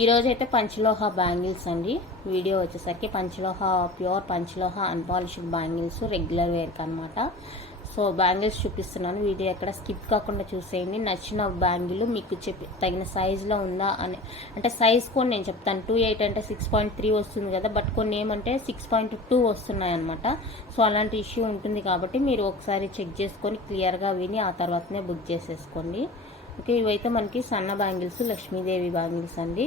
ఈరోజు అయితే పంచలోహ బ్యాంగిల్స్ అండి. వీడియో వచ్చేసరికి పంచలోహ ప్యూర్ పంచలోహ అన్పాలిష్డ్ బ్యాంగిల్స్ రెగ్యులర్ వేర్కి అనమాట. సో బ్యాంగిల్స్ చూపిస్తున్నాను, వీడియో ఎక్కడ స్కిప్ కాకుండా చూసేయండి. నచ్చిన బ్యాంగిల్ మీకు తగిన సైజులో ఉందా అని, అంటే సైజ్ కూడా నేను చెప్తాను. 2.8 అంటే 6.3 వస్తుంది కదా, బట్ కొన్ని ఏమంటే 6.2 వస్తున్నాయి అనమాట. సో అలాంటి ఇష్యూ ఉంటుంది కాబట్టి మీరు ఒకసారి చెక్ చేసుకొని క్లియర్గా విని ఆ తర్వాతనే బుక్ చేసేసుకోండి. ఓకే, ఇవైతే మనకి సన్న బ్యాంగిల్స్ లక్ష్మీదేవి బ్యాంగిల్స్ అండి.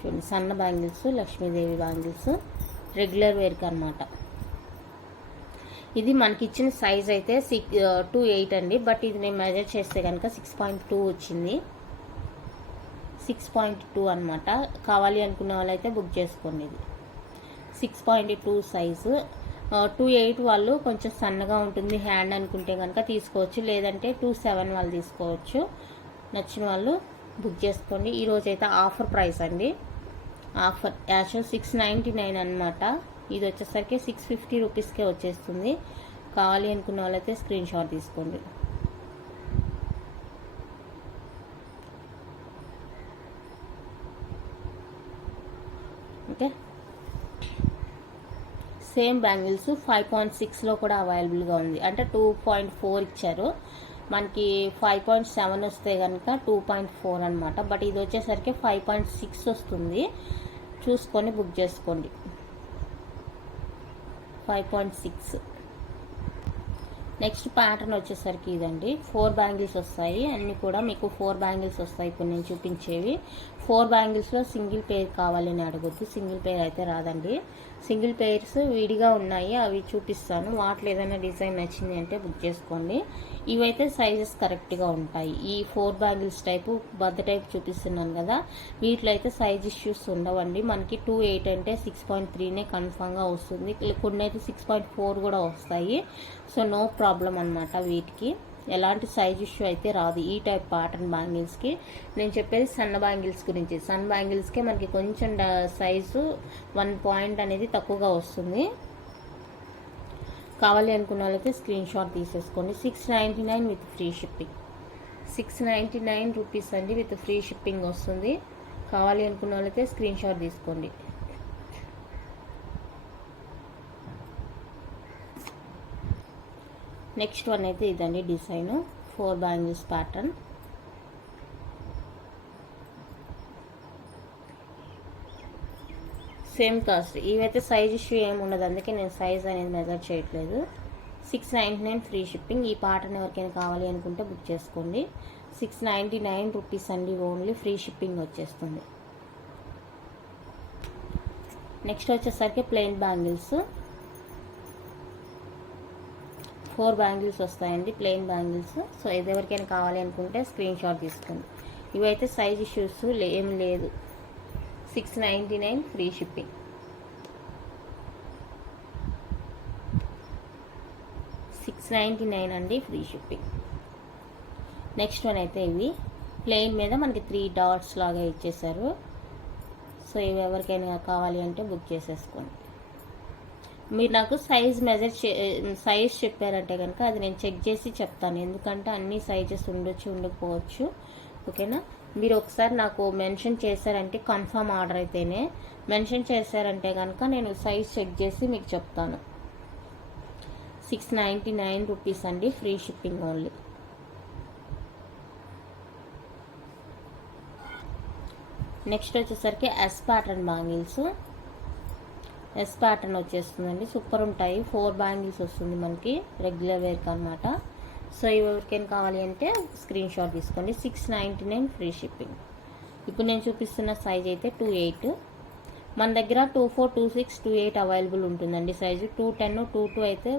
చూడండి, సన్న బ్యాంగిల్స్ లక్ష్మీదేవి బ్యాంగిల్స్ రెగ్యులర్ వేర్కి అనమాట. ఇది మనకి ఇచ్చిన సైజ్ అయితే 2.8 అండి, బట్ ఇది నేను మెజర్ చేస్తే కనుక 6.2 వచ్చింది. 6.2 అనమాట. కావాలి అనుకున్న వాళ్ళైతే బుక్ చేసుకోండి. ఇది 6.2 సైజు. 2.8 వాళ్ళు కొంచెం సన్నగా ఉంటుంది హ్యాండ్ అనుకుంటే కనుక తీసుకోవచ్చు, లేదంటే 2.7 వాళ్ళు తీసుకోవచ్చు. నచ్చిన వాళ్ళు బుక్ చేసుకోండి. ఈరోజైతే ఆఫర్ ప్రైస్ అండి. ఆఫర్ యాక్చువల్ 699 అనమాట. ఇది వచ్చేసరికి 650 రూపీస్కే వచ్చేస్తుంది. కావాలి అనుకున్న వాళ్ళైతే స్క్రీన్ షాట్ తీసుకోండి. ఓకే, సేమ్ బ్యాంగిల్స్ 5.6లో కూడా అవైలబుల్గా ఉంది. అంటే 2.4 ఇచ్చారు, మనకి 5.7 వస్తే కనుక 2.4 అనమాట. బట్ ఇది వచ్చేసరికి 5.6 వస్తుంది. చూసుకొని బుక్ చేసుకోండి. 5.6. నెక్స్ట్ ప్యాటర్న్ వచ్చేసరికి ఇదండి. 4 బ్యాంగిల్స్ వస్తాయి. అన్నీ కూడా మీకు 4 బ్యాంగిల్స్ వస్తాయి. ఇప్పుడు నేను చూపించేవి 4 బ్యాంగిల్స్లో సింగిల్ పెయిర్ కావాలని అడగొద్దు. సింగిల్ పెయిర్ అయితే రాదండి. సింగిల్ పెయిర్స్ విడిగా ఉన్నాయి, అవి చూపిస్తాను. వాటిలో ఏదైనా డిజైన్ నచ్చింది అంటే బుక్ చేసుకోండి. ఇవైతే సైజెస్ కరెక్ట్గా ఉంటాయి. ఈ 4 బ్యాంగిల్స్ టైపు బద్ద టైప్ చూపిస్తున్నాను కదా, వీటిలో అయితే సైజ్ ఇష్యూస్ ఉండవండి. మనకి 2.8 అంటే 6.3నే కన్ఫామ్గా వస్తుంది. కొన్ని అయితే 6.4 కూడా వస్తాయి. సో నో ప్రాబ్లం అనమాట. వీటికి ఎలాంటి సైజ్ ఇష్యూ అయితే రాదు. ఈ టైప్ ప్యాటర్న్ బ్యాంగిల్స్కి నేను చెప్పేది సన్న బ్యాంగిల్స్ గురించి. సన్న బ్యాంగిల్స్కి మనకి కొంచెం సైజు 1 పాయింట్ అనేది తక్కువగా వస్తుంది. కావాలి అనుకున్న వాళ్ళైతే స్క్రీన్ షాట్ తీసేసుకోండి. 699 విత్ ఫ్రీ షిప్పింగ్. 699 రూపీస్ అండి, విత్ ఫ్రీ షిప్పింగ్ వస్తుంది. కావాలి అనుకున్న వాళ్ళైతే స్క్రీన్ షాట్ తీసుకోండి. నెక్స్ట్ వన్ అయితే ఇదండి design 4 bangles pattern. Same cost. ఇవైతే సైజ్ ఇష్యూ ఏమి ఉండదు, అందుకే నేను సైజ్ అనేది మెజర్ చేయట్లేదు. 699 ఫ్రీ షిప్పింగ్. ఈ ప్యాటర్న్ ఎవరికైనా కావాలి అనుకుంటే బుక్ చేసుకోండి. 699 రూపీస్ అండి ఓన్లీ, ఫ్రీ షిప్పింగ్ వచ్చేస్తుంది. నెక్స్ట్ వచ్చేసరికి ప్లెయిన్ బ్యాంగిల్స్ 4 బ్యాంగిల్స్ వస్తాయండి, ప్లెయిన్ బ్యాంగిల్స్. సో ఇది ఎవరికైనా కావాలి అనుకుంటే స్క్రీన్ షాట్ తీసుకోండి. ఇవైతే సైజ్ ఇష్యూస్ ఏం లేదు. 699 ఫ్రీ షిప్పింగ్. 699 అండి ఫ్రీ షిప్పింగ్. నెక్స్ట్ వన్ అయితే ఇవి ప్లెయిన్ మీద మనకి 3 డాట్స్ లాగా ఇచ్చేసారు. సో ఇవి ఎవరికైనా కావాలి అంటే బుక్ చేసేసుకోండి. మీరు నాకు సైజ్ చెప్పారంటే కనుక అది నేను చెక్ చేసి చెప్తాను, ఎందుకంటే అన్ని సైజెస్ ఉండొచ్చు ఉండకపోవచ్చు. ఓకేనా, మీరు ఒకసారి నాకు మెన్షన్ చేశారంటే కన్ఫర్మ్ ఆర్డర్ అయితేనే, మెన్షన్ చేశారంటే కనుక నేను సైజ్ చెక్ చేసి మీకు చెప్తాను. 699 రూపీస్ అండి, ఫ్రీ షిప్పింగ్ ఓన్లీ. నెక్స్ట్ వచ్చేసరికి S pattern bangles. S pattern వచ్చేస్తుందండి, సూపర్ ఉంటాయి. 4 బ్యాంగిల్స్ వస్తుంది మనకి రెగ్యులర్ వేర్కి అనమాట. సో ఇవి ఎవరికైనా కావాలి అంటే స్క్రీన్ షాట్ తీసుకోండి. 699 ఫ్రీ షిప్పింగ్. ఇప్పుడు నేను చూపిస్తున్న సైజ్ అయితే 2.8. మన దగ్గర 2.4, 2.6, 2.8 అవైలబుల్ ఉంటుందండి సైజు. 2.10, 2.2 అయితే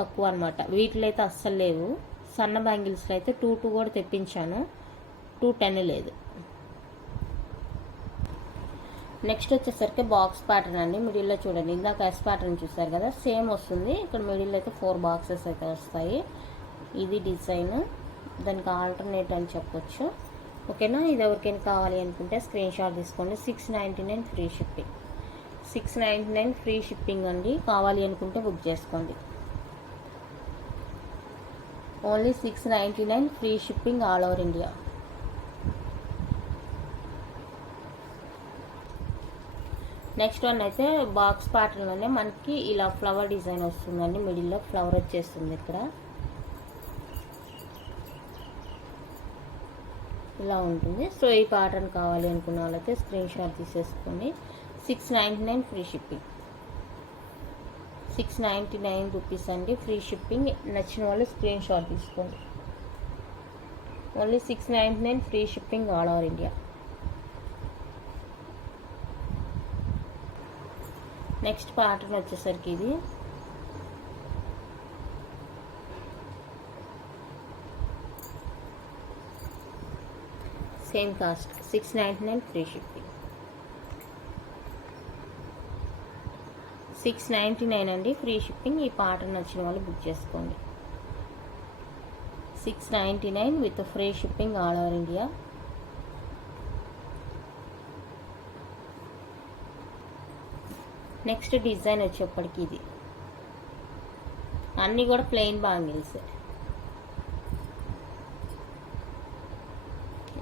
తక్కువ అనమాట. వీటిలో అయితే అస్సలు లేవు. సన్న బ్యాంగిల్స్లో అయితే 2.2 కూడా తెప్పించాను, 2.10 లేదు. నెక్స్ట్ వచ్చేసరికి బాక్స్ ప్యాటర్న్ అండి. మిడిల్లో చూడండి, ఇందాక ఎస్ ప్యాటర్న్ చూసారు కదా, సేమ్ వస్తుంది. ఇక్కడ మిడిల్లో అయితే 4 బాక్సెస్ అయితే వస్తాయి. ఇది డిజైన్, దానికి ఆల్టర్నేట్ అని చెప్పొచ్చు. ఓకేనా, ఇది ఎవరికైనా కావాలి అనుకుంటే స్క్రీన్ షాట్ తీసుకోండి. 699 ఫ్రీ షిప్పింగ్. 699 ఫ్రీ షిప్పింగ్ అండి. కావాలి అనుకుంటే బుక్ చేసుకోండి. Only 699 free shipping all over India. Next one అయితే బాక్స్ ప్యాటర్న్లోనే మనకి ఇలా ఫ్లవర్ డిజైన్ వస్తుందండి. మిడిల్లో ఫ్లవర్ వచ్చేస్తుంది. ఇక్కడ ఇలా ఉంటుంది. సో ఈ ప్యాటర్న్ కావాలి అనుకున్న వాళ్ళైతే స్క్రీన్ షాట్ తీసేసుకొని 699 ఫ్రీ షిప్పింగ్. 699 రూపీస్ అండి ఫ్రీ షిప్పింగ్. నచ్చిన వాళ్ళు స్క్రీన్ షాట్ తీసుకోండి. Only 699 free shipping all over India. Next pattern వచ్చేసరికి ఇది సేమ్ కాస్ట్ 699 ఫ్రీ షిప్పింగ్. 699 అండి ఫ్రీ షిప్పింగ్. ఈ ప్యాటర్న్ నచ్చిన వాళ్ళు బుక్ చేసుకోండి. 699 with free shipping all over India. Next design వచ్చేప్పటికి ఇది అన్నీ కూడా ప్లెయిన్ బ్యాంగిల్స్.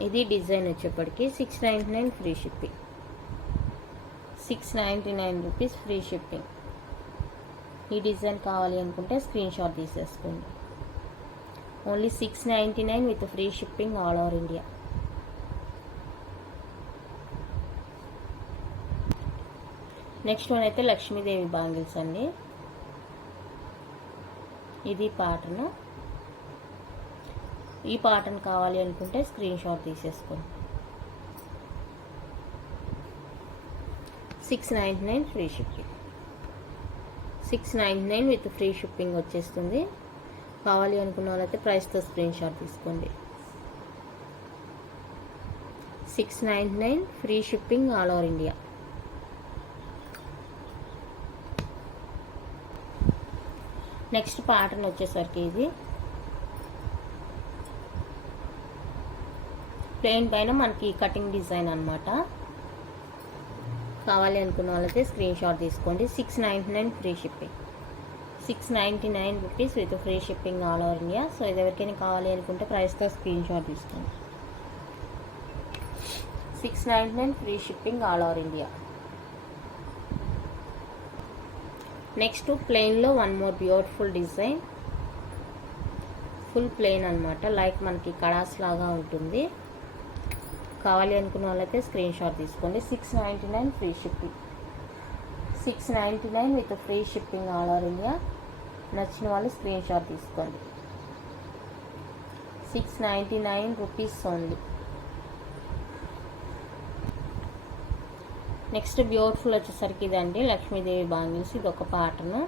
ఇది డిజైన్ వచ్చేప్పటికి 699 free shipping. 699 rupees free shipping. ఈ డిజైన్ కావాలి అనుకుంటే స్క్రీన్ షాట్ తీసేసుకోండి. Only 699 with free shipping all over India. Next one అయితే లక్ష్మీదేవి బ్యాంగిల్స్ అండి. ఇది ప్యాటర్న్. ఈ ప్యాటర్న్ కావాలి అనుకుంటే స్క్రీన్ షాట్ తీసేసుకోండి. 699 free shipping. 699 with free shipping వచ్చేస్తుంది. కావాలి అనుకున్న వాళ్ళైతే ప్రైస్తో స్క్రీన్ షాట్ తీసుకోండి. 699 free shipping all over India. Next pattern వచ్చేసరికి ఇది ప్లెయిన్ పైన మనకి కటింగ్ డిజైన్ అనమాట. కావాలి అనుకున్న వాళ్ళైతే స్క్రీన్ షాట్ తీసుకోండి. 699 free shipping. 699 rupees with free shipping all over India. So ఇది ఎవరికైనా కావాలి అనుకుంటే ప్రైస్తో స్క్రీన్ షాట్ తీసుకోండి. 699 free shipping all over India. Next ప్లెయిన్లో one more beautiful design. Full plain అనమాట. లైక్ మనకి కడాస్ లాగా ఉంటుంది. కావాలి అనుకున్న వాళ్ళైతే స్క్రీన్ షాట్ తీసుకోండి. 699 free shipping. 699 with free shipping all over India. నచ్చిన వాళ్ళు స్క్రీన్ షాట్ తీసుకోండి. 699 రూపీస్ ఓన్లీ. నెక్స్ట్ బ్యూటిఫుల్ వచ్చేసరికి ఇదండి లక్ష్మీదేవి బ్యాంగిల్స్. ఇది ఒక ప్యాటర్న్.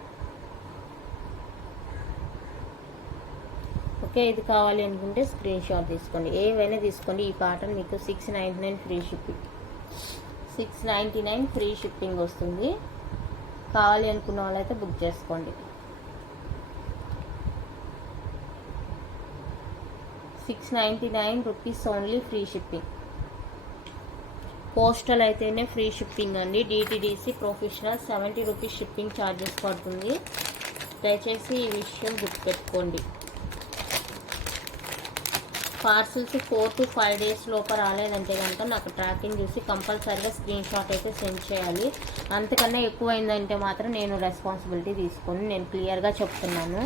ఓకే, ఇది కావాలి అనుకుంటే స్క్రీన్ షాట్ తీసుకోండి. ఏవైనా తీసుకోండి. ఈ ప్యాటర్న్ మీకు 699 ఫ్రీ షిప్పింగ్. 699 ఫ్రీ షిప్పింగ్ వస్తుంది. కావాలి అనుకున్న వాళ్ళైతే బుక్ చేసుకోండి. 699 rupees only free shipping. Postal అయితేనే ఫ్రీ షిప్పింగ్ అండి. DTDC professional 70 rupees shipping charges పడుతుంది. దయచేసి ఈ విషయం గుర్తుపెట్టుకోండి. పార్సిల్స్ 4 to 5 days లోపల రాలేదంటే కనుక నాకు ట్రాకింగ్ చూసి కంపల్సరీగా స్క్రీన్ షాట్ అయితే సెండ్ చేయాలి. అంతకన్నా ఎక్కువైందంటే మాత్రం నేను రెస్పాన్సిబిలిటీ తీసుకొని నేను క్లియర్గా చెప్తున్నాను.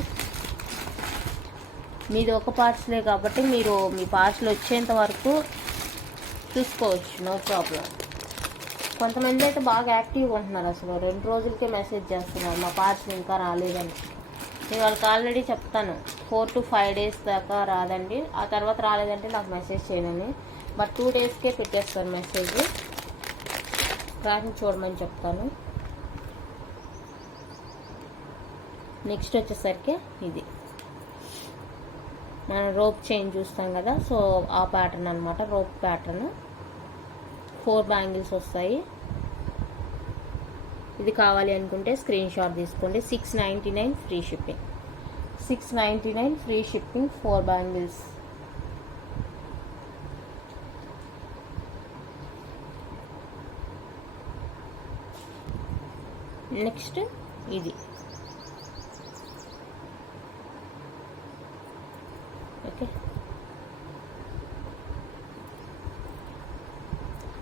మీది ఒక పార్సలే కాబట్టి మీరు మీ పార్సల్ వచ్చేంత వరకు చూసుకోవచ్చు, నో ప్రాబ్లం. కొంతమంది అయితే బాగా యాక్టివ్గా ఉంటున్నారు. అసలు 2 రోజులకే మెసేజ్ చేస్తున్నారు మా పార్సల్ ఇంకా రాలేదని. నేను వాళ్ళకి ఆల్రెడీ చెప్తాను 4 to 5 days దాకా రాదండి, ఆ తర్వాత రాలేదంటే నాకు మెసేజ్ చేయమని. బట్ 2 daysకే పెట్టేస్తాను మెసేజ్. ట్రాకింగ్ చూడమని చెప్తాను. నెక్స్ట్ వచ్చేసరికి ఇది మనం రోప్ చైన్ చూస్తాం కదా, సో ఆ ప్యాటర్న్ అనమాట. రోప్ ప్యాటర్న్ 4 బ్యాంగిల్స్ వస్తాయి. ఇది కావాలి అనుకుంటే స్క్రీన్ షాట్ తీసుకోండి. 699 free shipping. 699 free shipping 4 bangles. Next ఇది ఓకే.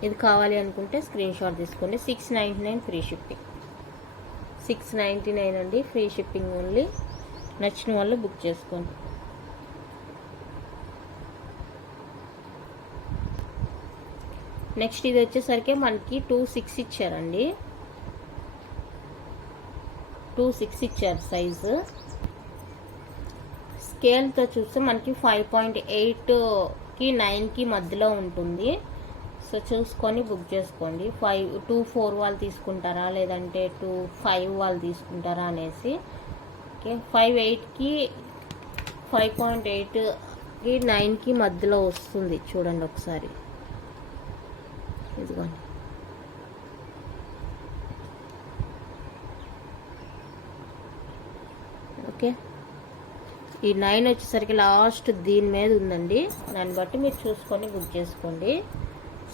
ఇది కావాలి అనుకుంటే స్క్రీన్ షాట్ తీసుకోండి. 699 ఫ్రీ షిప్పింగ్. 699 అండి, ఫ్రీ షిప్పింగ్ ఓన్లీ. నచ్చిన వాళ్ళు బుక్ చేసుకోండి. నెక్స్ట్ ఇది వచ్చేసరికి మనకి 2.6 ఇచ్చారండి. 2.6 ఇచ్చారు సైజు. స్కేల్తో చూస్తే మనకి 5.8కి 9కి మధ్యలో ఉంటుంది. సో చూసుకొని బుక్ చేసుకోండి. 2.4 వాళ్ళు తీసుకుంటారా లేదంటే 2.5 వాళ్ళు తీసుకుంటారా అనేసి. ఓకే, 5.8కి 5.8కి 9కి మధ్యలో వస్తుంది. చూడండి ఒకసారి, ఇదిగోండి. ఓకే, ఈ 9 వచ్చేసరికి లాస్ట్ దీని మీద ఉందండి. దాన్ని బట్టి మీరు చూసుకొని బుక్ చేసుకోండి.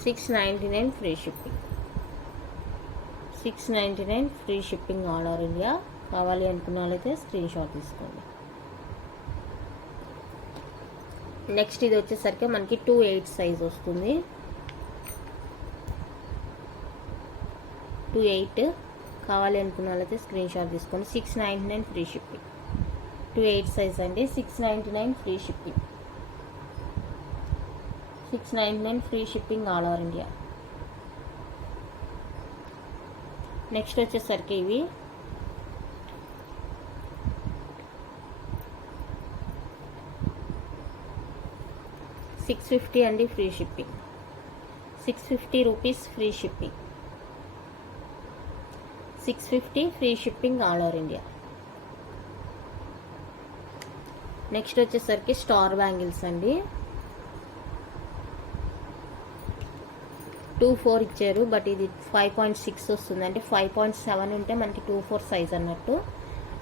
699 free shipping. 699 free shipping all over India. కావాలి అనుకున్న వాళ్ళైతే స్క్రీన్ షాట్ తీసుకోండి. నెక్స్ట్ ఇది వచ్చేసరికి మనకి 2.8 సైజ్ వస్తుంది. 2.8 కావాలి అనుకున్న వాళ్ళైతే స్క్రీన్ షాట్ తీసుకోండి. 699 ఫ్రీ షిప్పింగ్. 2.8 సైజ్ అండి. 699 free shipping. 699 free shipping all over India. Next వచ్చేసరికి ఇవి 650 అండి, free shipping. 650 rupees free shipping. 650 free shipping all over India. Next వచ్చేసరికి స్టార్ బ్యాంగిల్స్ అండి. 2.4 ఇచ్చారు, బట్ ఇది 5.6 వస్తుంది. అంటే 5.7 ఉంటే మనకి 2.4 సైజ్ అన్నట్టు.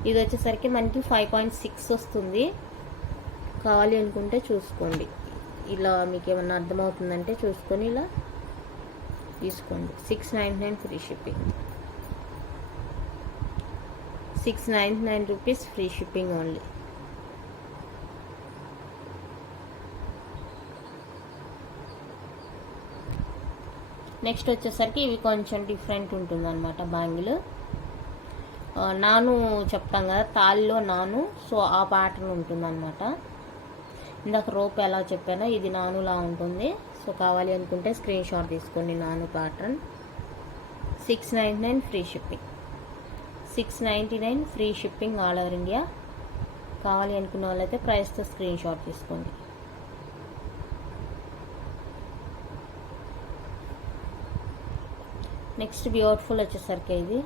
ఇది వచ్చేసరికి మనకి 5.6 వస్తుంది. కావాలి అనుకుంటే చూసుకోండి. ఇలా మీకు ఏమన్నా అర్థమవుతుందంటే చూసుకొని ఇలా తీసుకోండి. 699 free shipping. 699 rupees free shipping only. Next వచ్చేసరికి ఇవి కొంచెం డిఫరెంట్ ఉంటుంది అనమాట బ్యాంగిల్. నాను చెప్తాం కదా, తాళ్ళలో నాను. సో ఆ ప్యాటర్న్ ఉంటుంది అనమాట. ఇందాక రోప్ ఎలా చెప్పానో ఇది నానులా ఉంటుంది. సో కావాలి అనుకుంటే స్క్రీన్ షాట్ తీసుకోండి. నాను pattern. 699 free shipping. 699 free shipping all over India. కావాలి అనుకున్న వాళ్ళైతే ప్రైస్తో స్క్రీన్ షాట్ తీసుకోండి. నెక్స్ట్ బ్యూటిఫుల్ వచ్చేసరికి ఇది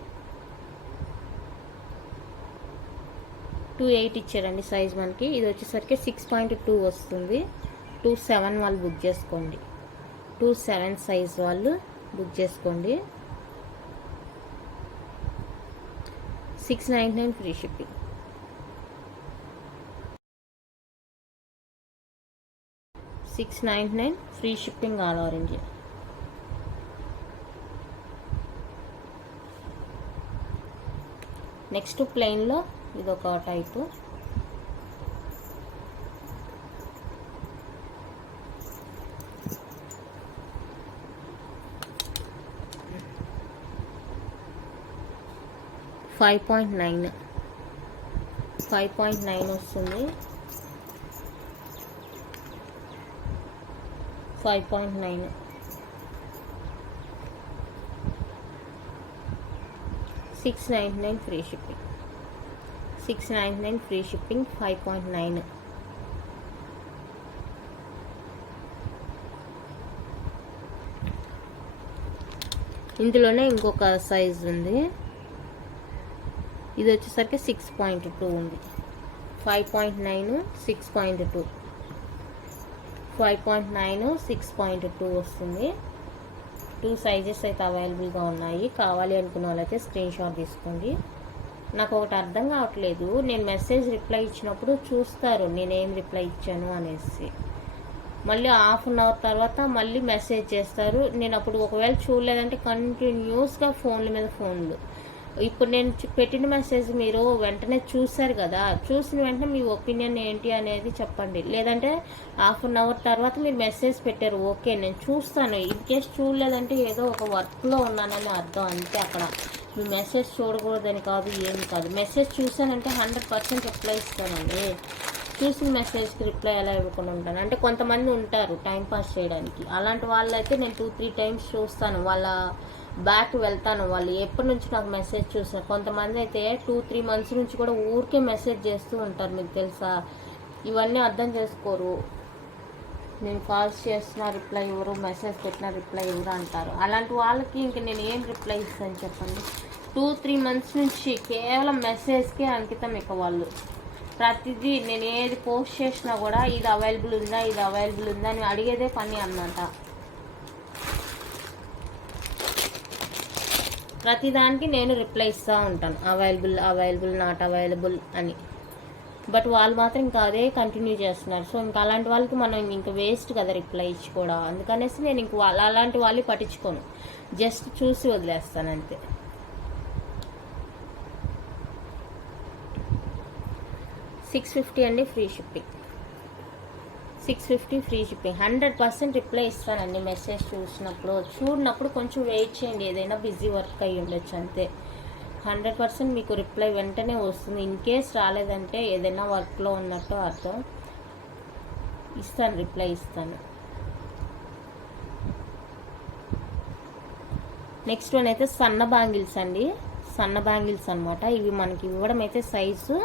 2.8 ఇచ్చారండి సైజ్ మనకి. ఇది వచ్చేసరికి 6.2 వస్తుంది. 2.7 వాళ్ళు బుక్ చేసుకోండి. 2.7 సైజ్ వాళ్ళు బుక్ చేసుకోండి. 699 free shipping. 699 free shipping all over India. Next ప్లెయిన్లో ఇదొక టైపు. $5.9 వస్తుంది. 5.9. 699 ఫ్రీ షిప్పింగ్. 699 free shipping. 5.9. ఇందులోనే ఇంకొక సైజ్ ఉంది. ఇది వచ్చేసరికి 6.2 ఉంది. 5.9, 6.2. 5.9, 6.2 వస్తుంది. 2 సైజెస్ అయితే అవైలబుల్గా ఉన్నాయి. కావాలి అనుకున్న వాళ్ళైతే స్క్రీన్ షాట్ తీసుకోండి. నాకు ఒకటి అర్థం కావట్లేదు, నేను మెసేజ్ రిప్లై ఇచ్చినప్పుడు చూస్తారు నేనేం రిప్లై ఇచ్చాను అనేసి. మళ్ళీ హాఫ్ అన్ అవర్ తర్వాత మళ్ళీ మెసేజ్ చేస్తారు. నేను అప్పుడు ఒకవేళ చూడలేదంటే కంటిన్యూస్గా ఫోన్ల మీద ఫోన్లు. ఇప్పుడు నేను పెట్టిన మెసేజ్ మీరు వెంటనే చూసారు కదా, చూసిన వెంటనే మీ ఒపీనియన్ ఏంటి అనేది చెప్పండి. లేదంటే హాఫ్ అన్ అవర్ తర్వాత మీరు మెసేజ్ పెట్టారు, ఓకే నేను చూస్తాను. ఇన్ కేస్ చూడలేదంటే ఏదో ఒక వర్క్లో ఉన్నానని అర్థం, అంతే. అక్కడ మీ మెసేజ్ చూడకూడదని కాదు, ఏమి కాదు. మెసేజ్ చూసానంటే 100% రిప్లై ఇస్తానండి. చూసిన మెసేజ్కి రిప్లై ఎలా ఇవ్వకుండా ఉంటాను అంటే, కొంతమంది ఉంటారు టైంపాస్ చేయడానికి. అలాంటి వాళ్ళైతే నేను 2-3 టైమ్స్ చూస్తాను, వాళ్ళ బ్యాక్ వెళ్తాను. వాళ్ళు ఎప్పటి నుంచి నాకు మెసేజ్ చూస్తారు. కొంతమంది అయితే 2-3 మంత్స్ నుంచి కూడా ఊరికే మెసేజ్ చేస్తూ ఉంటారు, మీకు తెలుసా. ఇవన్నీ అర్థం చేసుకోరు. నేను కాల్స్ చేస్తున్నా రిప్లై ఇవ్వరు, మెసేజ్ పెట్టినా రిప్లై ఇవ్వరు అంటారు. అలాంటి వాళ్ళకి ఇంక నేను ఏం రిప్లై ఇస్తాను చెప్పండి. 2-3 మంత్స్ నుంచి కేవలం మెసేజ్కే అంకితం. ఇక వాళ్ళు ప్రతిదీ నేను ఏది పోస్ట్ చేసినా కూడా ఇది అవైలబుల్ ఉందా, ఇది అవైలబుల్ ఉందా అని అడిగేదే పని అన్నమాట. ప్రతిదానికి నేను రిప్లై ఇస్తూ ఉంటాను, అవైలబుల్, అవైలబుల్, నాట్ అవైలబుల్ అని. బట్ వాళ్ళు మాత్రం ఇంకా అదే కంటిన్యూ చేస్తున్నారు. సో ఇంకా అలాంటి వాళ్ళకి మనం ఇంకా వేస్ట్ కదా రిప్లై ఇచ్చి కూడా. అందుకనేసి నేను ఇంక అలాంటి వాళ్ళు పట్టించుకోను, జస్ట్ చూసి వదిలేస్తాను అంతే. $650 అండి free shipping. 650 free shipping. 100% reply ఇస్తానండి మెసేజ్ చూడనప్పుడు కొంచెం వెయిట్ చేయండి, ఏదైనా బిజీ వర్క్ అయ్యి ఉండొచ్చు అంతే. 100% మీకు రిప్లై వెంటనే వస్తుంది. ఇన్ కేస్ రాలేదంటే ఏదైనా వర్క్లో ఉన్నట్టు అర్థం. ఇస్తాను, రిప్లై ఇస్తాను. నెక్స్ట్ వన్ అయితే సన్న బ్యాంగిల్స్ అండి. సన్న బ్యాంగిల్స్ అనమాట. ఇవి మనకి ఇవ్వడం అయితే సైజు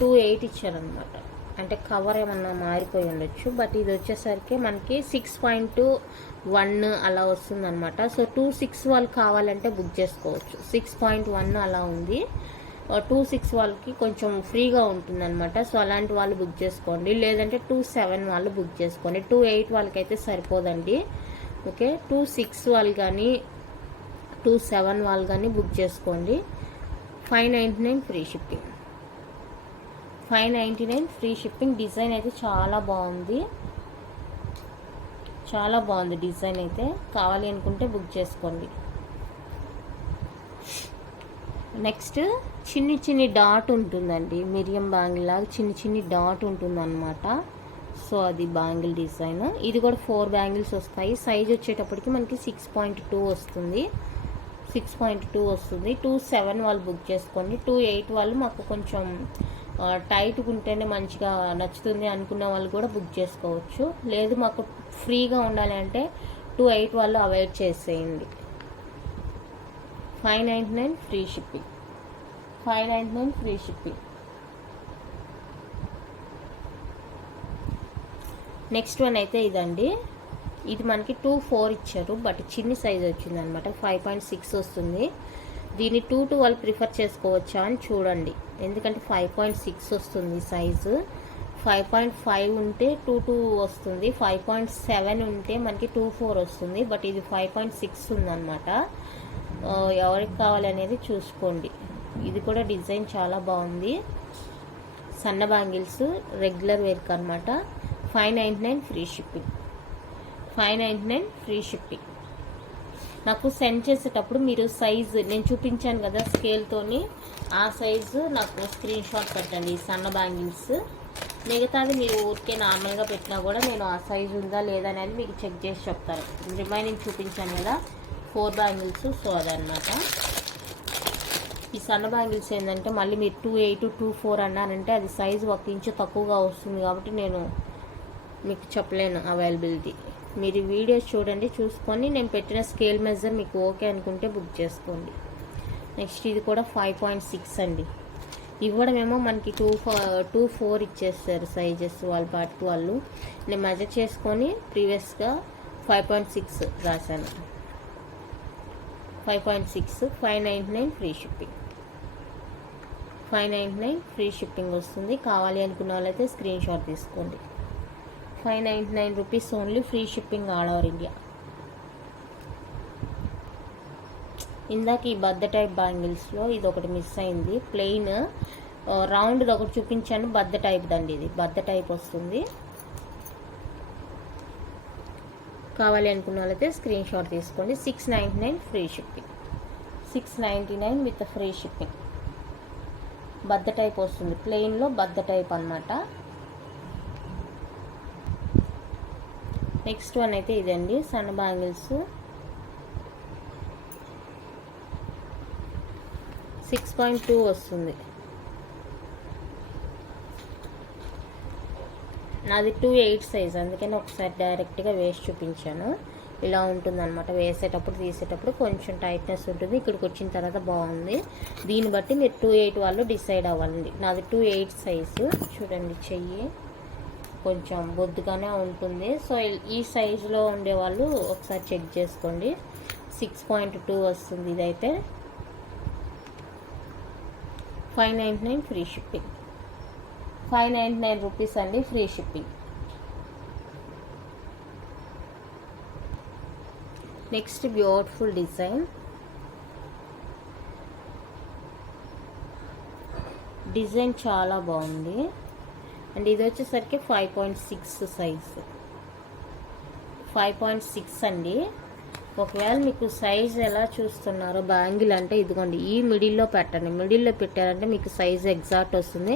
2.8 ఇచ్చారనమాట. అంటే కవర్ ఏమన్నా మారిపోయి ఉండొచ్చు. బట్ ఇది వచ్చేసరికి మనకి 6.1 అలా వస్తుంది అనమాట. సో 2.6 వాళ్ళు కావాలంటే బుక్ చేసుకోవచ్చు. 6.1 అలా ఉంది. 2.6 వాళ్ళకి కొంచెం ఫ్రీగా ఉంటుంది అనమాట. సో అలాంటి వాళ్ళు బుక్ చేసుకోండి. లేదంటే 2.7 వాళ్ళు బుక్ చేసుకోండి. 2.8 వాళ్ళకైతే సరిపోదండి. ఓకే, 2.6 వాళ్ళు కానీ 2.7 వాళ్ళు కానీ బుక్ చేసుకోండి. 599 free shipping. 599 free shipping. Design అయితే చాలా బాగుంది, చాలా బాగుంది డిజైన్ అయితే. కావాలి అనుకుంటే బుక్ చేసుకోండి. నెక్స్ట్ చిన్ని డాట్ ఉంటుందండి, మిరియం బ్యాంగిల్ లాగా చిన్ని డాట్ ఉంటుందన్నమాట. సో అది బ్యాంగిల్ డిజైన్. ఇది కూడా 4 బ్యాంగిల్స్ వస్తాయి. సైజ్ వచ్చేటప్పటికి మనకి 6.2 వస్తుంది. 6.2 వస్తుంది. 2.7 వాళ్ళు బుక్ చేసుకోండి. 2.8 వాళ్ళు మాకు కొంచెం టైట్గా ఉంటేనే మంచిగా నచ్చుతుంది అనుకున్న వాళ్ళు కూడా బుక్ చేసుకోవచ్చు. లేదు మాకు ఫ్రీగా ఉండాలి అంటే 2.8 వాళ్ళు అవాయిడ్ చేసేయండి. 599 free shipping. 599 free shipping. Next one అయితే ఇదండి. ఇది మనకి 2.4 ఇచ్చారు, బట్ చిన్ని సైజ్ వచ్చింది అనమాట. 5.6 వస్తుంది. దీన్ని 2 వాళ్ళు ప్రిఫర్ చేసుకోవచ్చా అని చూడండి, ఎందుకంటే 5.6 వస్తుంది సైజు. 5.5 ఉంటే 2 వస్తుంది. 5.7 ఉంటే మనకి 2.4 వస్తుంది. బట్ ఇది 5.6 ఉందన్నమాట. ఎవరికి కావాలనేది చూసుకోండి. ఇది కూడా డిజైన్ చాలా బాగుంది. సన్న బ్యాంగిల్స్ రెగ్యులర్ వేర్క్ అనమాట. 599 ఫ్రీ షిప్పింగ్. 599 free shipping. నాకు సెండ్ చేసేటప్పుడు మీరు సైజు నేను చూపించాను కదా స్కేల్తోని, ఆ సైజు నాకు స్క్రీన్ షాట్ పెట్టండి. సన్న బ్యాంగిల్స్. మిగతాది మీరు ఊరికే నార్మల్గా పెట్టినా కూడా నేను ఆ సైజు ఉందా లేదా అనేది మీకు చెక్ చేసి చెప్తాను. రిమైనింగ్ చూపించాను కదా 4 బ్యాంగిల్స్. సో అదనమాట. ఈ సన్న బ్యాంగిల్స్ ఏంటంటే మళ్ళీ మీరు 2.8 2.4 అన్నారంటే అది సైజు 1 ఇంచు తక్కువగా వస్తుంది. కాబట్టి నేను మీకు చెప్పలేను అవైలబిలిటీ. మీరు వీడియోస్ చూడండి, చూసుకొని నేను పెట్టిన స్కేల్ మెజర్ మీకు ఓకే అనుకుంటే బుక్ చేసుకోండి. నెక్స్ట్ ఇది కూడా 5.6 అండి. ఇవ్వడమేమో మనకి 2.4 ఇచ్చేస్తారు సైజెస్ వాళ్ళ పాటికి వాళ్ళు. నేను మెజర్ చేసుకొని ప్రీవియస్గా 5.6 రాశాను. 5.6. 599 ఫ్రీ షిప్పింగ్. 599 ఫ్రీ షిప్పింగ్ వస్తుంది. కావాలి అనుకున్న వాళ్ళైతే స్క్రీన్ షాట్ తీసుకోండి. 599 rupees only. Free shipping all over India. ఇందాక ఈ బద్ద టైప్ బ్యాంగిల్స్లో ఇది ఒకటి మిస్ అయింది. ప్లెయిన్ రౌండ్ ఒకటి చూపించాను, బద్ద టైప్ దండి. ఇది బద్ద టైప్ వస్తుంది. కావాలి అనుకున్న వాళ్ళైతే స్క్రీన్ షాట్ తీసుకోండి. 699 free shipping. 699 with free shipping. బద్ద టైప్ వస్తుంది, ప్లెయిన్లో బద్ద టైప్ అనమాట. నెక్స్ట్ వన్ అయితే ఇదండి, సన్న బ్యాంగిల్స్ 6.2 వస్తుంది. నాది 2/8 సైజ్, అందుకని ఒకసారి డైరెక్ట్గా వేసి చూపించాను. ఇలా ఉంటుందన్నమాట. వేసేటప్పుడు తీసేటప్పుడు కొంచెం టైట్నెస్ ఉంటుంది, ఇక్కడికి వచ్చిన తర్వాత బాగుంది. దీన్ని బట్టి మీరు 2/8 వాళ్ళు డిసైడ్ అవ్వాలండి. నాది 2/8 సైజు. చూడండి, చెయ్యి కొంచెం బొద్దుగానే ఉంటుంది. సో ఈ సైజులో ఉండేవాళ్ళు ఒకసారి చెక్ చేసుకోండి. 6.2 వస్తుంది. ఇదైతే 599 ఫ్రీ షిప్పింగ్. 599 రూపీస్ అండి, free shipping. Next beautiful design. Design చాలా బాగుంది. అండ్ ఇది వచ్చేసరికి 5.6 సైజు. 5.6 అండి. ఒకవేళ మీకు సైజ్ ఎలా చూస్తున్నారో బ్యాంగిల్ అంటే ఇదిగోండి, ఈ మిడిల్లో పెట్టండి. మిడిల్లో పెట్టారంటే మీకు సైజ్ ఎగ్జాక్ట్ వస్తుంది.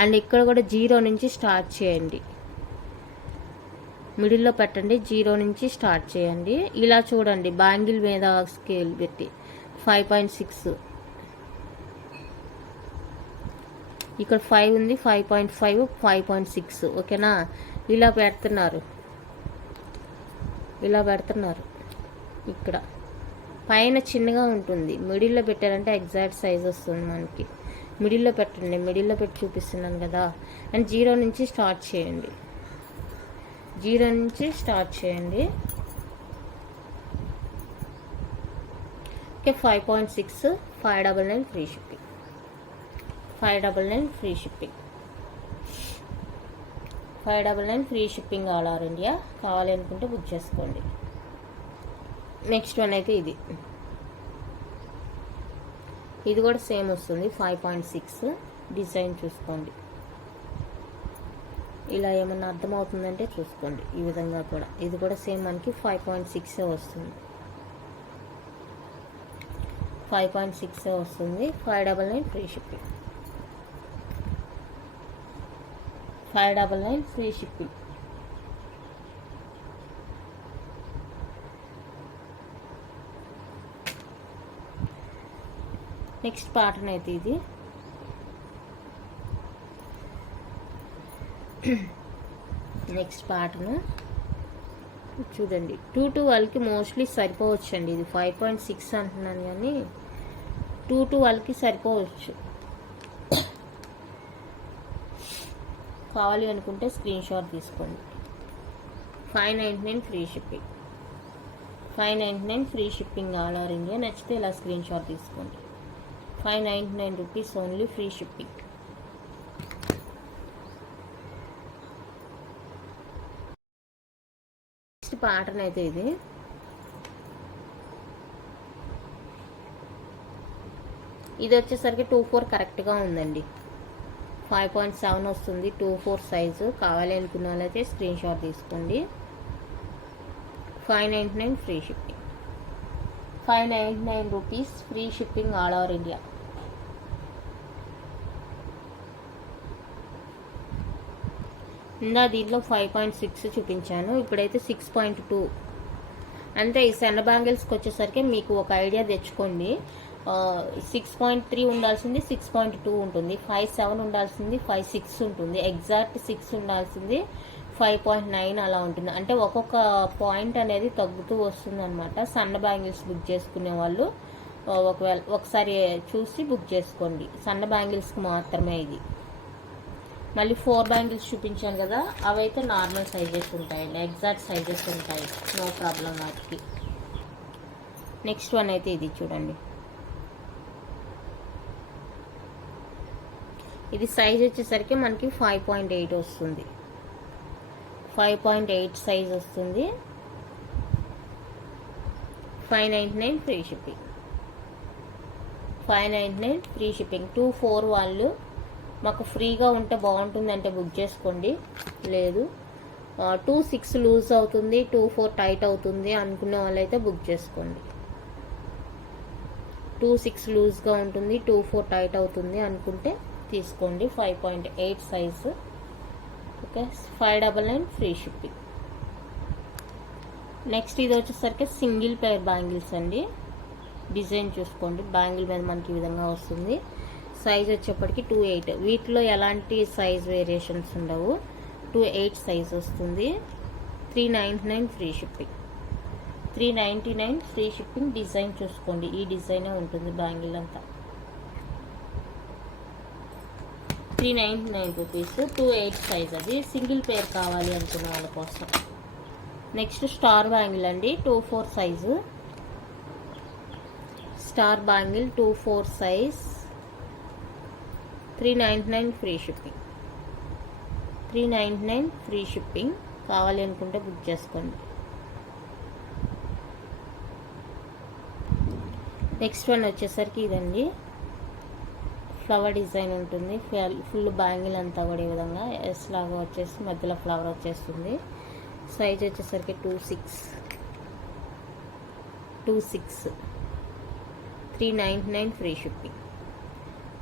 అండ్ ఇక్కడ కూడా 0 నుంచి స్టార్ట్ చేయండి. మిడిల్లో పెట్టండి, 0 నుంచి స్టార్ట్ చేయండి. ఇలా చూడండి, బ్యాంగిల్ మీద స్కేల్ పెట్టి 5.6, ఇక్కడ 5 ఉంది, 5.5, 5.6. ఓకేనా? ఇలా పెడుతున్నారు. ఇక్కడ పైన చిన్నగా ఉంటుంది, మిడిల్లో పెట్టారంటే ఎగ్జాక్ట్ సైజ్ వస్తుంది మనకి. మిడిల్లో పెట్టండి, మిడిల్లో పెట్టి చూపిస్తున్నాను కదా. అండ్ 0 నుంచి స్టార్ట్ చేయండి. 0 నుంచి స్టార్ట్ చేయండి. Okay, 5.6, 599 free shipping. 599 free shipping. 599 free shipping all over India. కావాలి అనుకుంటే బుక్ చేసుకోండి. నెక్స్ట్ వన్ అయితే ఇది కూడా సేమ్ వస్తుంది, 5.6. డిజైన్ చూసుకోండి. ఇలా ఏమన్నా అర్థమవుతుందంటే చూసుకోండి. ఈ విధంగా కూడా ఇది కూడా సేమ్ మనకి 5.6 వస్తుంది. 5.6 వస్తుంది. 599 free shipping. 599 free shipping. Next pattern అయితే ఇది. నెక్స్ట్ ప్యాటర్న్ చూడండి, 2-12కి మోస్ట్లీ సరిపోవచ్చండి. ఇది 5.6 అంటున్నాను కానీ 2-12కి సరిపోవచ్చు. కావాలి అనుకుంటే స్క్రీన్ షాట్ తీసుకోండి. 599 free shipping. 599 free shipping all over India. నచ్చితే ఇలా స్క్రీన్ షాట్ తీసుకోండి. 599 rupees only, free shipping. Next pattern అయితే ఇది వచ్చేసరికి 2/4 కరెక్ట్గా ఉందండి. 5.7 వస్తుంది, 2/4 సైజు. కావాలి అనుకున్న వాళ్ళైతే స్క్రీన్ షాట్ తీసుకోండి. 599 free shipping. 599 rupees, free shipping all over India. ఇందా దీంట్లో 5.6 చూపించాను, ఇప్పుడైతే 6.2. అంతే. ఈ సన్న బ్యాంగిల్స్కి వచ్చేసరికి మీకు ఒక ఐడియా తెచ్చుకోండి. 6.3 ఉండాల్సింది 6.2 ఉంటుంది, 5.7 ఉండాల్సింది 5.6 ఉంటుంది, ఎగ్జాక్ట్ 6 ఉండాల్సింది 5.9 అలా ఉంటుంది. అంటే ఒక్కొక్క పాయింట్ అనేది తగ్గుతూ వస్తుంది అనమాట. సన్న బ్యాంగిల్స్ బుక్ చేసుకునే వాళ్ళు ఒకసారి చూసి బుక్ చేసుకోండి. సన్న బ్యాంగిల్స్కి మాత్రమే ఇది. మళ్ళీ 4 బ్యాంగిల్స్ చూపించాను కదా, అవైతే నార్మల్ సైజెస్ ఉంటాయండి, ఎగ్జాక్ట్ సైజెస్ ఉంటాయి, నో ప్రాబ్లం వాటికి. నెక్స్ట్ వన్ అయితే ఇది చూడండి. ఇది సైజ్ వచ్చేసరికి మనకి 5.8 వస్తుంది. 5.8 సైజ్ వస్తుంది. 599 ఫ్రీ షిప్పింగ్. 599 free shipping. 2/4 వాళ్ళు మాకు ఫ్రీగా ఉంటే బాగుంటుందంటే బుక్ చేసుకోండి. లేదు 2/6 లూజ్ అవుతుంది, 2/4 టైట్ అవుతుంది అనుకునే వాళ్ళైతే బుక్ చేసుకోండి. 2.6 లూజ్గా ఉంటుంది, 2.4 టైట్ అవుతుంది అనుకుంటే తీసుకోండి. 5.8 size. Okay, 599 free shipping. Next ఇది వచ్చేసరికి సింగిల్ పెయిర్ బ్యాంగిల్స్ అండి. డిజైన్ చూసుకోండి, బ్యాంగిల్ మీద మనకి ఈ విధంగా వస్తుంది. సైజ్ వచ్చేప్పటికి 2.8. వీటిలో ఎలాంటి సైజ్ వేరియేషన్స్ ఉండవు. 2.8 సైజ్ వస్తుంది. 399 free shipping. 399 free shipping. Design చూసుకోండి, ఈ డిజైనే ఉంటుంది బ్యాంగిల్ అంతా. 399 రూపీస్. 2.8 సైజ్. అది సింగిల్ పేర్ కావాలి అనుకున్న వాళ్ళ కోసం. నెక్స్ట్ స్టార్ బ్యాంగిల్ అండి, 2.4 size. Star bangle 2.4 size. 399 free shipping. 399 free shipping. కావాలి అనుకుంటే బుక్ చేసుకోండి. నెక్స్ట్ వన్ వచ్చేసరికి ఇదండి, ఫ్లవర్ డిజైన్ ఉంటుంది. ఫుల్ బ్యాంగిల్ అంతా కూడా ఈ విధంగా ఎస్ లాగా వచ్చేసి మధ్యలో ఫ్లవర్ వచ్చేస్తుంది. సైజ్ వచ్చేసరికి 2.6. 399 free shipping.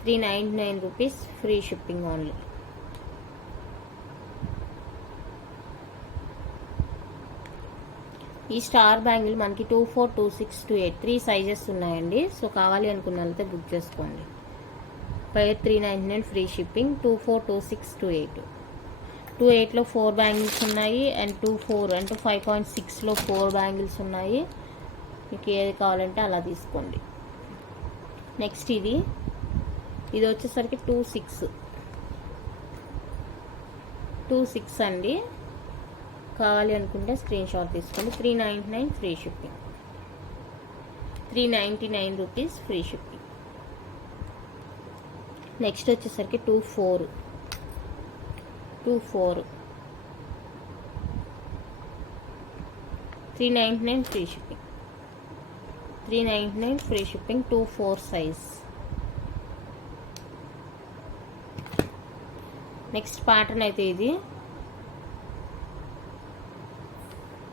399 rupees free shipping only. ఈ స్టార్ బ్యాంగిల్ మనకి 2.4, 2.6, 2.8 3 సైజెస్ ఉన్నాయండి. సో కావాలి అనుకున్న వాళ్ళైతే బుక్ చేసుకోండి. Pair 399 free shipping. 2.4, 2.6, 2.8. 2.8లో 4 బ్యాంగిల్స్ ఉన్నాయి అండ్ 2.4 అంటే 5.6లో 4 బ్యాంగిల్స్ ఉన్నాయి. మీకు ఏది కావాలంటే అలా తీసుకోండి. నెక్స్ట్ ఇది వచ్చేసరికి 2.6 అండి. కావాలి అనుకుంటే స్క్రీన్ షాట్ తీసుకోండి. 399 free shipping. 399 rupees free shipping. Next వచ్చేసరికి 2.4. 399 free shipping. 399 free shipping. 2.4 size. Next pattern అయితే ఇది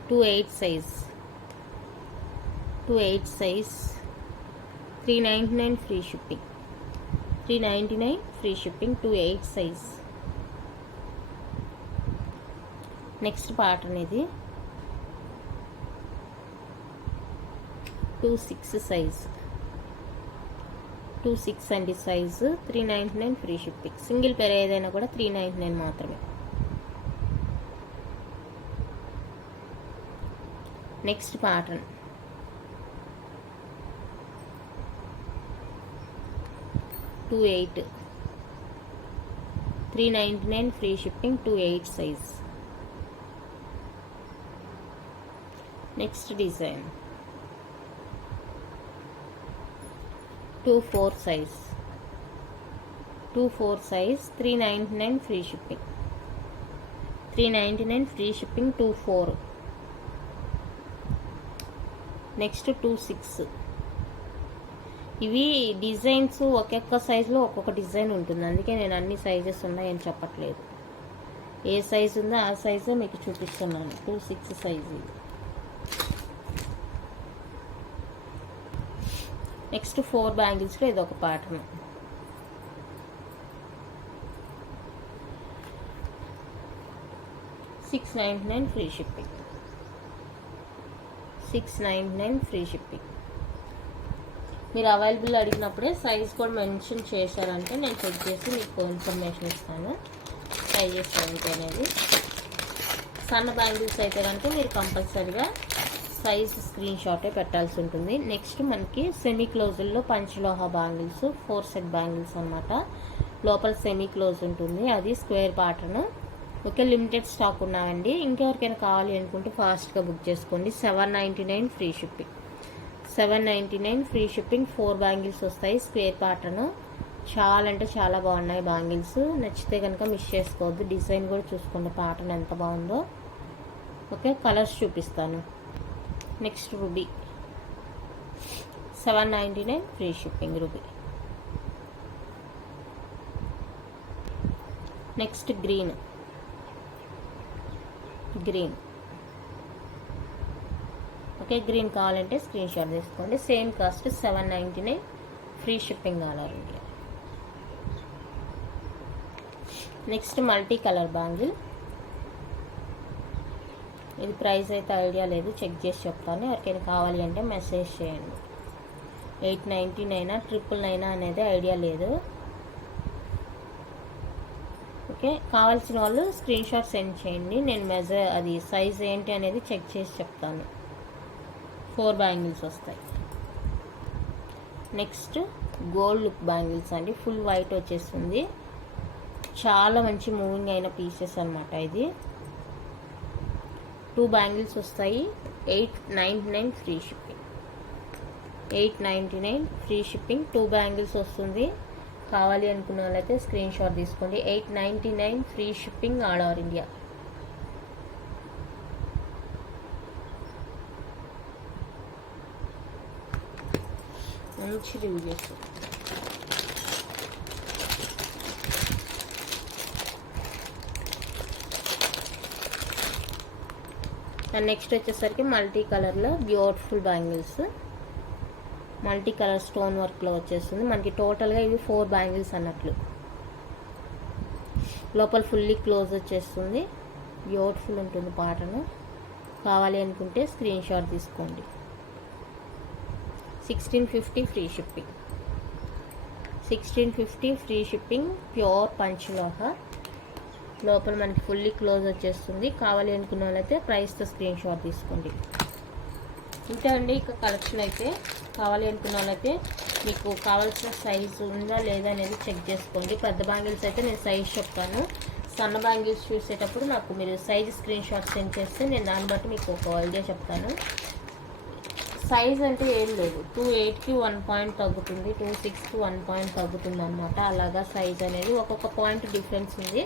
2.8 size. 399 free shipping. 399 free shipping. 2.8 size. Next pattern ఇది 2.6 సైజ్. 2.6 అండి సైజు. 399 free shipping. సింగిల్ పేర్ ఏదైనా కూడా 399 మాత్రమే. Next pattern 2.8. 399 free shipping. 2.8 size. Next design 2.4 size. 399 free shipping. 399 free shipping. 2.4. Next 2.6. ఇవి designs ఒక్కొక్క సైజులో ఒక్కొక్క డిజైన్ ఉంటుంది, అందుకే నేను అన్ని సైజెస్ ఉన్నాయని చెప్పట్లేదు. ఏ సైజు ఉందో ఆ సైజే మీకు చూపిస్తున్నాను. 2.6 సైజు ఇది. నెక్స్ట్ 4 బ్యాంగిల్స్లో ఇది ఒక pattern. $699 free shipping. 699 free shipping. మీరు అవైలబుల్ అడిగినప్పుడే సైజ్ కూడా మెన్షన్ చేశారంటే నేను చెక్ చేసి మీకు ఇన్ఫర్మేషన్ ఇస్తాను సైజెస్ ఏంటి అనేది. సన్న బ్యాంగిల్స్ అయితే కనుక మీరు కంపల్సరీగా సైజ్ స్క్రీన్ షాటే పెట్టాల్సి ఉంటుంది. నెక్స్ట్ మనకి సెమీ క్లోజుల్లో పంచలోహ బ్యాంగిల్స్ 4 సెట్ బ్యాంగిల్స్ అనమాట. లోపల సెమీ క్లోజ్ ఉంటుంది, అది square pattern. Okay, limited stock ఉన్నాయండి. ఇంకెవరికైనా కావాలి అనుకుంటే ఫాస్ట్గా బుక్ చేసుకోండి. 799 free shipping. 799 free shipping. 4 bangles వస్తాయి, స్క్వేర్ ప్యాటర్న్. చాలా అంటే చాలా బాగున్నాయి బ్యాంగిల్స్. నచ్చితే కనుక మిస్ చేసుకోవద్దు. డిజైన్ కూడా చూసుకోండి, ప్యాటర్న్ ఎంత బాగుందో. ఓకే, కలర్స్ చూపిస్తాను. Next ruby 799 free shipping. Ruby. Next green. Okay, green కావాలంటే స్క్రీన్ షాట్ తీసుకోండి. Same cost 799 free shipping all over India. Next multi colour bangle. ఇది ప్రైస్ అయితే ఐడియా లేదు, చెక్ చేసి చెప్తాను. ఎవరికైనా కావాలి అంటే మెసేజ్ చేయండి. 899 999 అనేది ఐడియా లేదు. ఓకే, కావాల్సిన వాళ్ళు స్క్రీన్ షాట్ సెండ్ చేయండి. నేను అది సైజ్ ఏంటి అనేది చెక్ చేసి చెప్తాను. 4 బ్యాంగిల్స్ వస్తాయి. నెక్స్ట్ గోల్డ్ లుక్ బ్యాంగిల్స్ అండి. ఫుల్ వైట్ వచ్చేస్తుంది. చాలా మంచి మూవింగ్ అయిన పీసెస్ అనమాట. ఇది 2 బ్యాంగిల్స్ వస్తాయి. 899 free shipping. 899 free shipping. 2 bangles వస్తుంది. కావాలి అనుకున్న వాళ్ళైతే స్క్రీన్ షాట్ తీసుకోండి. 899 free shipping all over India. మంచి రివ్యూ చేస్తుంది. అండ్ నెక్స్ట్ వచ్చేసరికి మల్టీ కలర్లో beautiful bangles. Multi colour stone వర్క్లో వచ్చేస్తుంది మనకి. టోటల్గా ఇవి 4 బ్యాంగిల్స్ అన్నట్లు. లోపల ఫుల్లీ క్లోజ్ వచ్చేస్తుంది. బ్యూటిఫుల్ ఉంటుంది ప్యాటర్న్. కావాలి అనుకుంటే స్క్రీన్ షాట్ తీసుకోండి. 1650 free shipping. 1650 free shipping. Pure panchaloha. లోపల మనకి ఫుల్లీ క్లోజ్ వచ్చేస్తుంది. కావాలి అనుకున్న వాళ్ళైతే ప్రైస్తో స్క్రీన్ షాట్ తీసుకోండి. ఇంతే అండి ఇక కలెక్షన్ అయితే. కావాలి అనుకున్న వాళ్ళైతే మీకు కావాల్సిన సైజు ఉందా లేదా అనేది చెక్ చేసుకోండి. పెద్ద బ్యాంగిల్స్ అయితే నేను సైజ్ చెప్తాను. సన్న బ్యాంగిల్స్ చూసేటప్పుడు నాకు మీరు సైజ్ స్క్రీన్ షాట్ సెండ్ చేస్తే నేను దాన్ని బట్టి మీకు ఒక ఐడియా చెప్తాను. సైజ్ అంటే ఏం లేదు. 28కి 1 పాయింట్ తగ్గుతుంది, 26కి 1 పాయింట్ తగ్గుతుంది అనమాట. అలాగా సైజ్ అనేది ఒక్కొక్క పాయింట్ డిఫరెన్స్ ఉంది.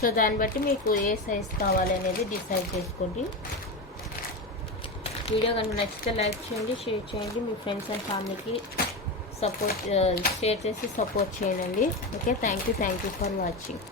సో దాన్ని బట్టి మీకు ఏ సైజ్ కావాలి అనేది డిసైడ్ చేసుకోండి. వీడియో కనుక నచ్చితే లైక్ చేయండి, షేర్ చేయండి. మీ ఫ్రెండ్స్ అండ్ ఫ్యామిలీకి షేర్ చేసి సపోర్ట్ చేయండి. Okay, thank you for watching.